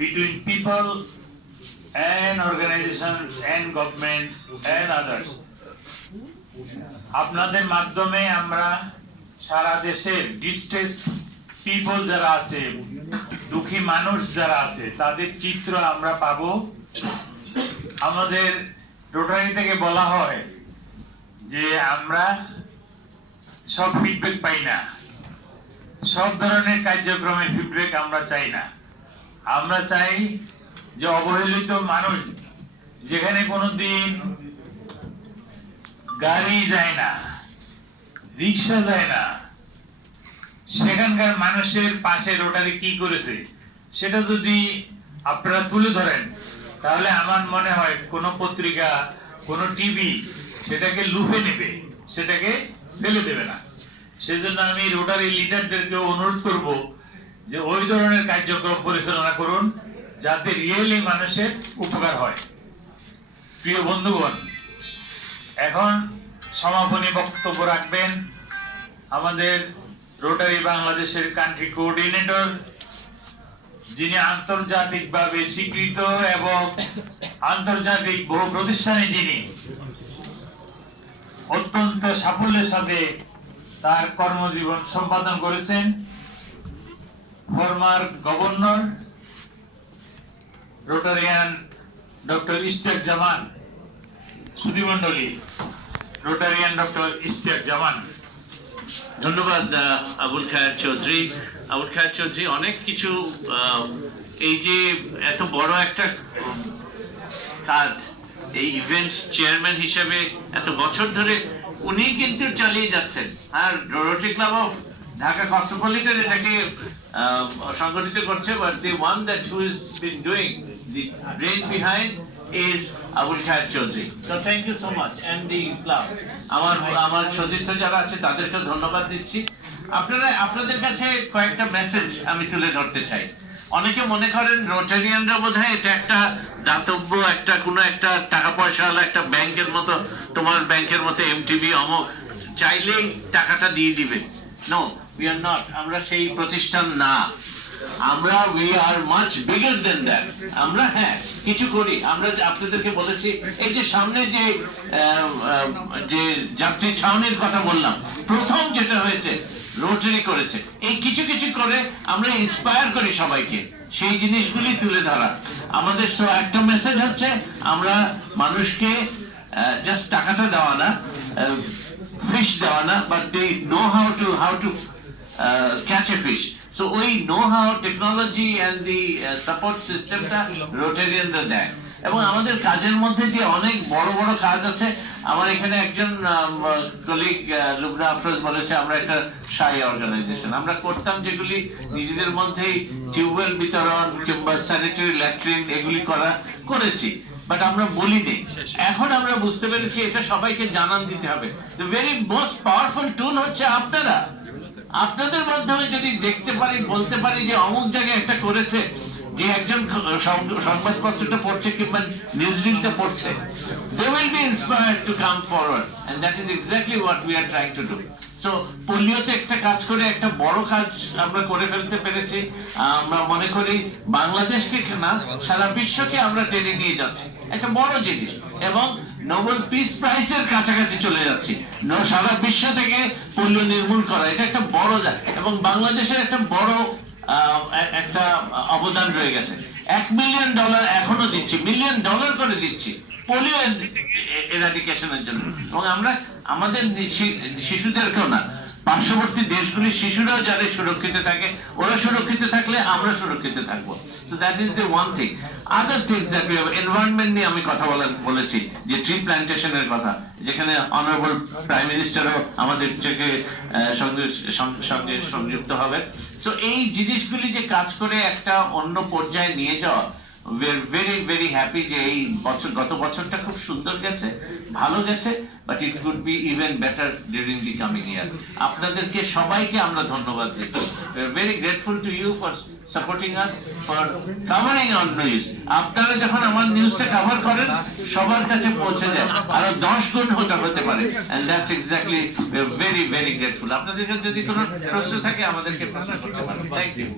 between people and organizations and government and others. আপনাদের মাধ্যমে আমরা সারা দেশের ডিস্ট্রেসড পিপল যারা আছে, দুঃখী মানুষ যারা আছে, তাদের চিত্র আমরা পাবো। আমাদের রোটারি থেকে বলা হয় যে আমরা সব ফিডব্যাক পাই না, সব ধরনের কার্যক্রমের ফিডব্যাক আমরা চাই না। আমরা চাই যে অবহেলিত মানুষ, যেখানে কোনোদিন গাড়ি যায় না, রিক্সা যায় না, সেখানকার মানুষের পাশে রোটারি কি করেছে সেটা যদি আপনারা তুলে ধরেন, তাহলে আমার মনে হয় কোনো পত্রিকা, কোনো টিভি সেটাকে লুফে নেবে, সেটাকে ফেলে দেবে না। সেজন্য আমি রোটারি লিডারদেরকে অনুরোধ করব যে ওই ধরনের কার্যক্রম পরিচালনা করুন যাতে রিয়েলি মানুষের উপকার হয়। প্রিয় বন্ধুগণ, এখন সমাপনী বক্তব্য রাখবেন আমাদের রোটারি বাংলাদেশের কান্ট্রি কোঅর্ডিনেটর, যিনি আন্তর্জাতিকভাবে স্বীকৃত এবং আন্তর্জাতিক বহু প্রতিষ্ঠানে যিনি অত্যন্ত সাফল্যের সাথে তার কর্মজীবন সম্পাদন করেছেন, former governor Rotarian doctor Ishtiaq Zaman. সুধীমণ্ডলী, রোটারিয়ান ডক্টর ইশতিয়াক জামান। ধন্যবাদ আবুল খায়ের চৌধুরী। আবুল খায়ের চৌধুরী অনেক কিছু, এই যে এত বড় একটা কাজ, এই ইভেন্ট চেয়ারম্যান হিসেবে এত বছর ধরে উনি কিন্তু চালিয়ে যাচ্ছেন। আর Rotary club of Dhaka Cosmopolitan এটাকে সংগঠিত করছে, but the one that who is been doing the brain behind is Abul Khayer Chowdhury. So thank you so much and the club. আমার সতীর্থ যারা আছে তাদেরকে ধন্যবাদ দিচ্ছি। আপনাদের কাছে কয়েকটা মেসেজ আমি তুলে ধরতে চাই। অনেকে মনে করেন রোটারিয়ানরা বোধহয় এটা একটা দাতব্য, একটা কোনো একটা টাকা পয়সাওয়ালা একটা ব্যাংকের মতো, তোমার ব্যাংকের মতো এমটিবি অমুক চাইলেই টাকাটা দিয়ে দিবে। No, we are not. আমরা সেই প্রতিষ্ঠান না, আমরা we are much bigger than that. আমরা হ্যাঁ কিছু করি। আমরা আপনাদেরকে বলেছি এই যে সামনে যে যাত্রী ছাউনির কথা বললাম, প্রথম যেটা হয়েছে রোটারি করেছে। এই কিছু কিছু করে আমরা ইন্সপায়ার করি সবাইকে, সেই জিনিসগুলি তুলে ধরা আমাদের। একটা মেসেজ হচ্ছে আমরা মানুষকে জাস্ট টাকাটা দেওয়া না, ফিশ দেওয়া না, but they know how to catch a fish. So ওই know how technology and the support সিস্টেমটা রোটারিয়ানরা দেয়। এবং আমাদের কাজের মধ্যে যে অনেক বড় বড় কাজ আছে, আমার এখানে একজন কলিগ লুবনা আফরোজ বলেছে আমরা একটা সাই অর্গানাইজেশন আমরা করতাম, যেগুলি নিজেদের মধ্যেই টিউবওয়েল বিতরণ কিংবা স্যানিটারি ল্যাট্রিন এগুলি করেছি, বাট আমরা বলিনি। এখন আমরা বুঝতে পেরেছি এটা সবাইকে জানান দিতে হবে। দ্য ভেরি মোস্ট পাওয়ারফুল টুল হচ্ছে আপনাদের মাধ্যমে যদি দেখতে পারি, বলতে পারি যে অমুক জায়গায় একটা করেছে, যে একজন সংবাদপত্রটা পড়ছে কিংবা নিউজ রিলটা পড়ছে, they will be inspired to come forward, and that is exactly what we are trying to do. So পোলিওতে একটা কাজ করে একটা বড় কাজ আমরা করে ফেলতে পেরেছি। আমরা মনে করি বাংলাদেশকে না, সারা বিশ্বকে আমরা টেনে নিয়ে যাচ্ছি, একটা বড় জিনিস। এবং নোবেল পিস প্রাইজের কাছাকাছি চলে যাচ্ছি। সারা বিশ্ব থেকে পোলিও নির্মূল করা এটা একটা বড়, এবং বাংলাদেশের একটা বড় একটা অবদান রয়ে গেছে। $1 মিলিয়ন এখনো দিচ্ছি, $1 মিলিয়ন করে দিচ্ছি পোলিও এরাডিকেশনের জন্য। এবং আমরা আমাদের শিশুদেরকেও না, পার্শ্ববর্তী দেশগুলির শিশুরাও যারা সুরক্ষিত থাকে, ওরা সুরক্ষিত থাকলে আমরা সুরক্ষিত থাকবো। So that is the one thing. Other things that we have, environment নিয়ে আমি কথা বলেছি, যে ট্রি প্ল্যান্টেশনের কথা, যেখানে অনারেবল প্রাইম মিনিস্টারও আমাদের থেকে সঙ্গে সংযুক্ত হবে। তো এই জিনিসগুলি যে কাজ করে একটা অন্য পর্যায়ে নিয়ে যাওয়া, we are very very happy যে এই গত বছরটা খুব সুন্দর গেছে, ভালো গেছে, but it could be even better during the coming year. আপনাদেরকে সবাইকে আমরা ধন্যবাদ দিচ্ছি। We are very grateful to you for supporting us, for covering our news. আপনারা যখন আমার নিউজটা কভার করেন সবার কাছে পৌঁছে যায়, আরো 10 গুণ হতে পারে, and that's exactly we are very very grateful. আপনাদের যদি কোনো প্রশ্ন থাকে আমাদেরকে প্রশ্ন করতে পারেন। Thank you.